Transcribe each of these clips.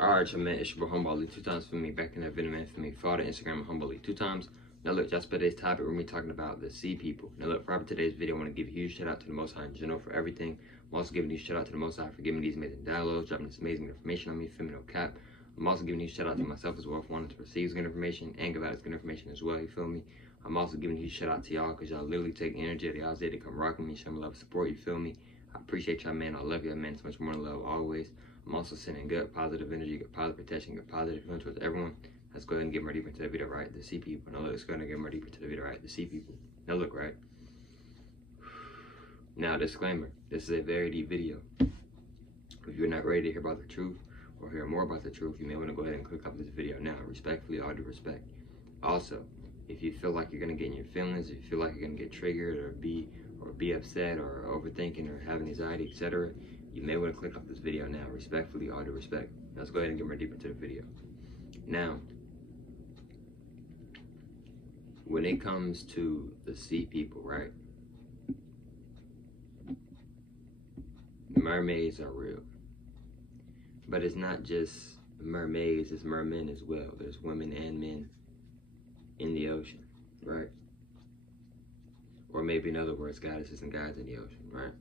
Alright, y'all, man, it's your boy Humbly 2 times for me. Back in that video, man, for me. Follow the Instagram Humbly 2 times. Now, look, just for today's topic, we're going to be talking about the sea people. Now, look, for today's video, I want to give a huge shout out to the Most High in general for everything. I'm also giving a shout out to the Most High for giving me these amazing downloads, dropping this amazing information on me, filming no cap. I'm also giving a shout out to myself as well for wanting to receive good information and give out this good information as well, you feel me? I'm also giving a huge shout out to y'all because y'all literally take energy out of y'all's day to come rocking me, show me love, support, you feel me? I appreciate y'all, man. I love y'all, man. So much more love always. I'm also sending good positive energy, good positive protection, good positive influence towards everyone. Let's go ahead and get more deeper into the video, right? The sea people. Now let's go ahead and get more deeper into the video, right? The sea people. Now look, right? Now, disclaimer. This is a very deep video. If you're not ready to hear about the truth or hear more about the truth, you may want to go ahead and click off this video now. Respectfully, all due respect. Also, if you feel like you're going to get in your feelings, if you feel like you're going to get triggered or be upset or overthinking or have anxiety, etc., you may want to click off this video now. Respectfully, all due respect. Now, let's go ahead and get more deeper into the video. Now, when it comes to the sea people, right? Mermaids are real. But it's not just mermaids, it's mermen as well. There's women and men in the ocean, right? Or maybe in other words, goddesses and gods in the ocean, right?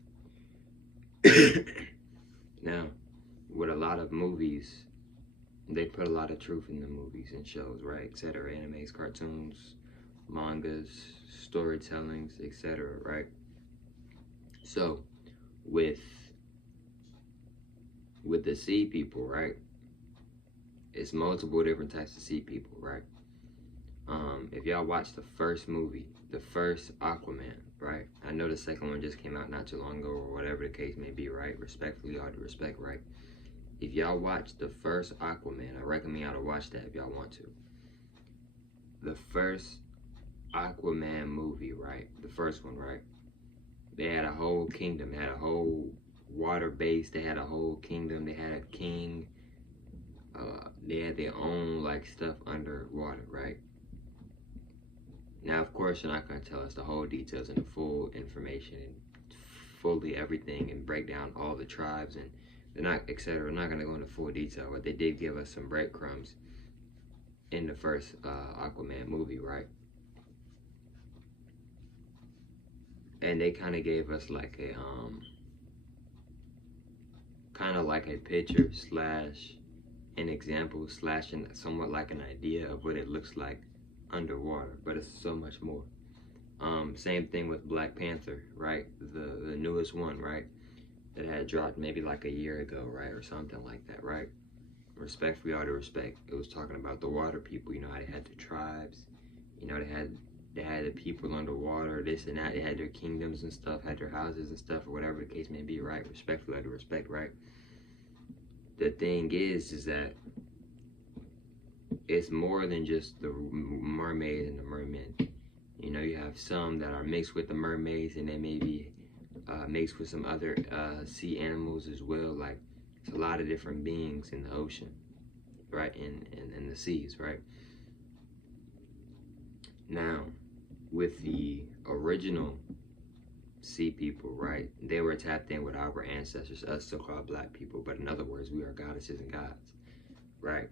Now, with a lot of movies, they put a lot of truth in the movies and shows, right? Etc. Animes, cartoons, mangas, storytellings, etc. Right? So, with the sea people, right? It's multiple different types of sea people, right? If y'all watch the first movie, the first Aquaman, right? I know the second one just came out not too long ago or whatever the case may be, right? Respectfully, all due respect, right? If y'all watch the first Aquaman, I recommend y'all to watch that if y'all want to. The first Aquaman movie, right? The first one, right? They had a whole kingdom, they had a whole water base, they had a whole kingdom, they had a king, they had their own like stuff underwater, right? Now, of course, you're not going to tell us the whole details and the full information and fully everything and break down all the tribes and they're not, etc. We're not going to go into full detail, but they did give us some breadcrumbs in the first Aquaman movie, right? And they kind of gave us like a picture slash an example slash somewhat like an idea of what it looks like underwater, but it's so much more. Same thing with Black Panther, right? The newest one, right? That had dropped maybe like a year ago, right? Or something like that, right? Respectfully, all due respect. It was talking about the water people, you know, how they had the tribes, you know, they had the people underwater, this and that, they had their kingdoms and stuff, had their houses and stuff, or whatever the case may be, right? Respectfully, all due respect, right? The thing is that it's more than just the mermaids and the mermen. You know, you have some that are mixed with the mermaids and they may be mixed with some other sea animals as well. Like, it's a lot of different beings in the ocean, right? In the seas, right? Now, with the original sea people, right? They were tapped in with our ancestors, us so-called black people. But in other words, we are goddesses and gods, right?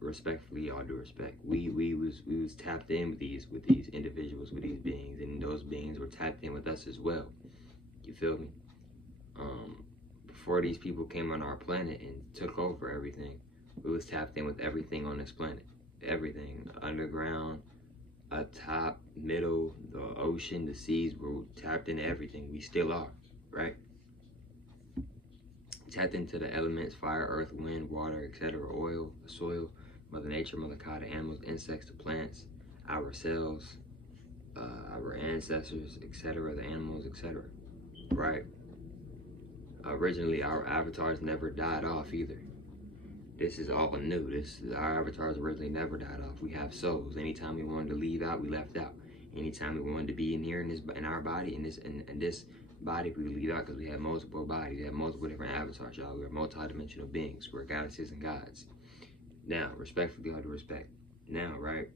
Respectfully, all due respect, we was tapped in with these individuals, with these beings, and those beings were tapped in with us as well. You feel me? Before these people came on our planet and took over everything, we was tapped in with everything on this planet. Everything, underground, top, middle, the ocean, the seas, we're tapped into everything. We still are, right? Tapped into the elements, fire, earth, wind, water, etc., oil, soil, Mother Nature, Mother God, the animals, insects, the plants, ourselves, our ancestors, etc., the animals, etc., right? Originally, our avatars never died off either. This is all new. Our avatars originally never died off. We have souls. Anytime we wanted to leave out, we left out. Anytime we wanted to be in here in our body, in this body, we leave out because we have multiple bodies. We have multiple different avatars, y'all. We're multi-dimensional beings. We're goddesses and gods. Now, respectfully, all due respect. Now, right,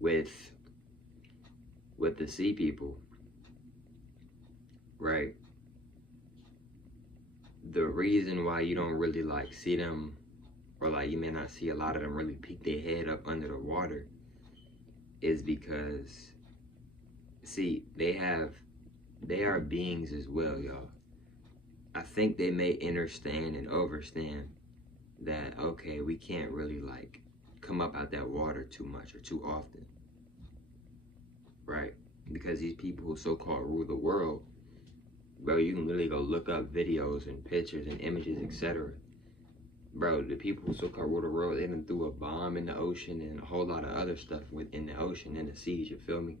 with the sea people, right, the reason why you don't really like see them or like you may not see a lot of them really peek their head up under the water, is because, see, they are beings as well, y'all. I think they may understand and overstand that, okay, we can't really like come up out that water too much or too often, right? Because these people who so-called rule the world, bro, you can literally go look up videos and pictures and images, etc. Bro, the people who so-called rule the world, they done threw a bomb in the ocean and a whole lot of other stuff within the ocean and the seas, you feel me?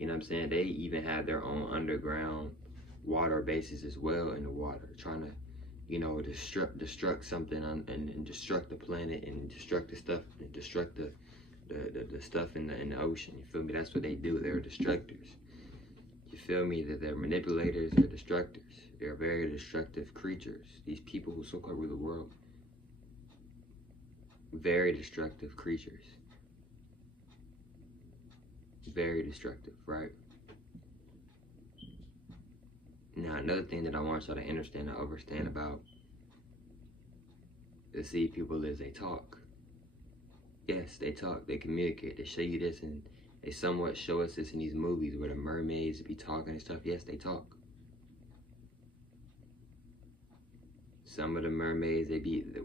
You know what I'm saying? They even have their own underground water bases as well in the water, trying to, you know, destruct something and destruct the planet and destruct the stuff and destruct the stuff in the ocean. You feel me? That's what they do. They're destructors. You feel me? That they're manipulators. They're destructors. They're very destructive creatures. These people who so-called rule the world, very destructive creatures. Very destructive, right? Now, another thing that I want y'all to understand and understand about the sea people is they talk. Yes, they talk, they communicate, they show you this, and they somewhat show us this in these movies where the mermaids be talking and stuff. Yes, they talk. Some of the mermaids,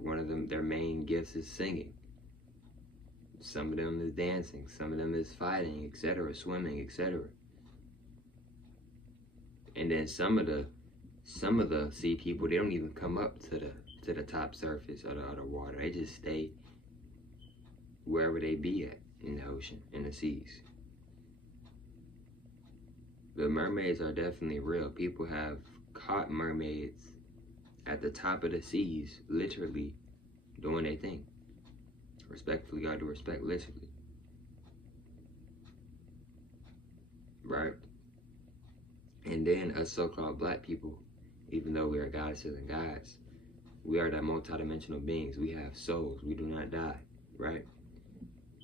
one of them, their main gifts is singing. Some of them is dancing, some of them is fighting, etc., swimming, etc. And then some of the sea people, they don't even come up to the top surface of the water. They just stay wherever they be at in the ocean, in the seas. The mermaids are definitely real. People have caught mermaids at the top of the seas, literally doing their thing. Respectfully, gotta do respect, literally. Right? And then us so-called black people, even though we are goddesses and gods, we are that multidimensional beings. We have souls. We do not die, right?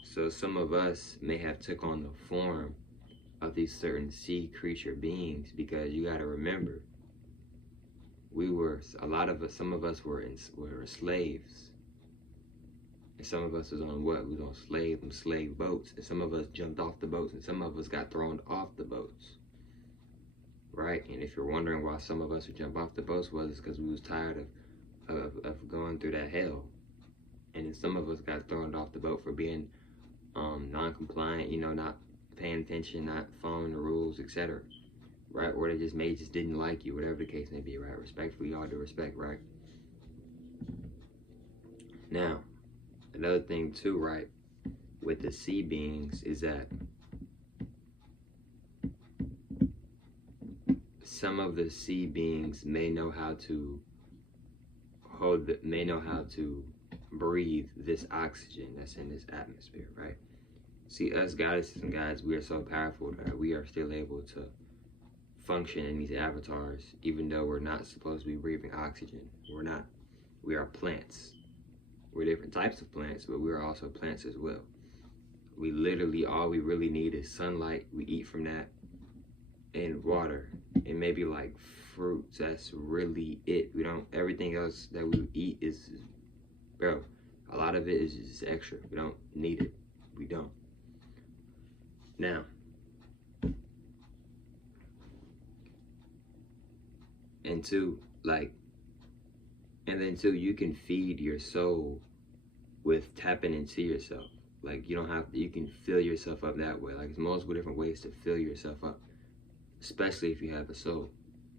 So some of us may have took on the form of these certain sea creature beings, because you got to remember, some of us were slaves. And some of us was on what? We was on slave boats. And some of us jumped off the boats, and some of us got thrown off the boats. Right? And if you're wondering why some of us would jump off the boats, well, it's because we was tired of going through that hell. And then some of us got thrown off the boat for being non-compliant, you know, not paying attention, not following the rules, etc. Right? Or they just didn't like you, whatever the case may be, right? Respectfully, all due respect, right? Now, another thing too, right, with the sea beings is that some of the sea beings may know how to breathe this oxygen that's in this atmosphere, right? See, us goddesses and gods, we are so powerful that we are still able to function in these avatars, even though we're not supposed to be breathing oxygen. We're not. We are plants. We're different types of plants, but we are also plants as well. We literally, all we really need is sunlight. We eat from that, and water, and maybe like fruits. That's really it. We don't, everything else that we eat is, bro, a lot of it is just extra. We don't need it. We don't. Now, and then two, you can feed your soul with tapping into yourself. Like, you can fill yourself up that way. Like, there's multiple different ways to fill yourself up, especially if you have a soul,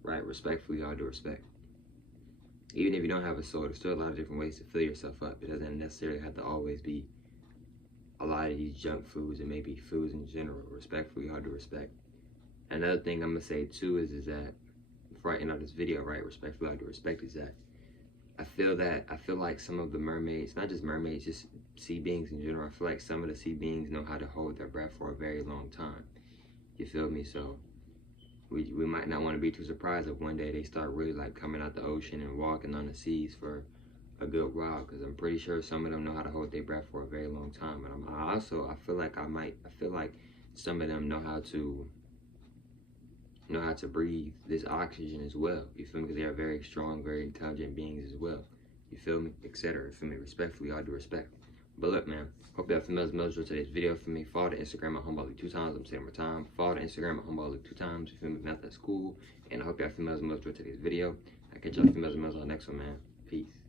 right? Respectfully, all due respect. Even if you don't have a soul, there's still a lot of different ways to fill yourself up. It doesn't necessarily have to always be a lot of these junk foods, and maybe foods in general. Respectfully, all due respect. Another thing I'm gonna say too is that before I end out this video, right? Respectfully, all due respect, is that I feel like some of the mermaids, not just mermaids, just sea beings in general, I feel like some of the sea beings know how to hold their breath for a very long time. You feel me? So we might not want to be too surprised if one day they start really like coming out the ocean and walking on the seas for a good while, because I'm pretty sure some of them know how to hold their breath for a very long time. But I feel like some of them know how to breathe this oxygen as well. You feel me? Because they are very strong, very intelligent beings as well. you feel me, etc. You feel me, respectfully, all due respect. But look, man, hope y'all females enjoyed today's video. For me, follow the Instagram at Homeball League 2 times. I'm saying more time. Follow the Instagram at Homeball League 2 times. You feel me? If not, that's cool. And I hope y'all females enjoyed today's video. I'll catch y'all females on the next one, man. Peace.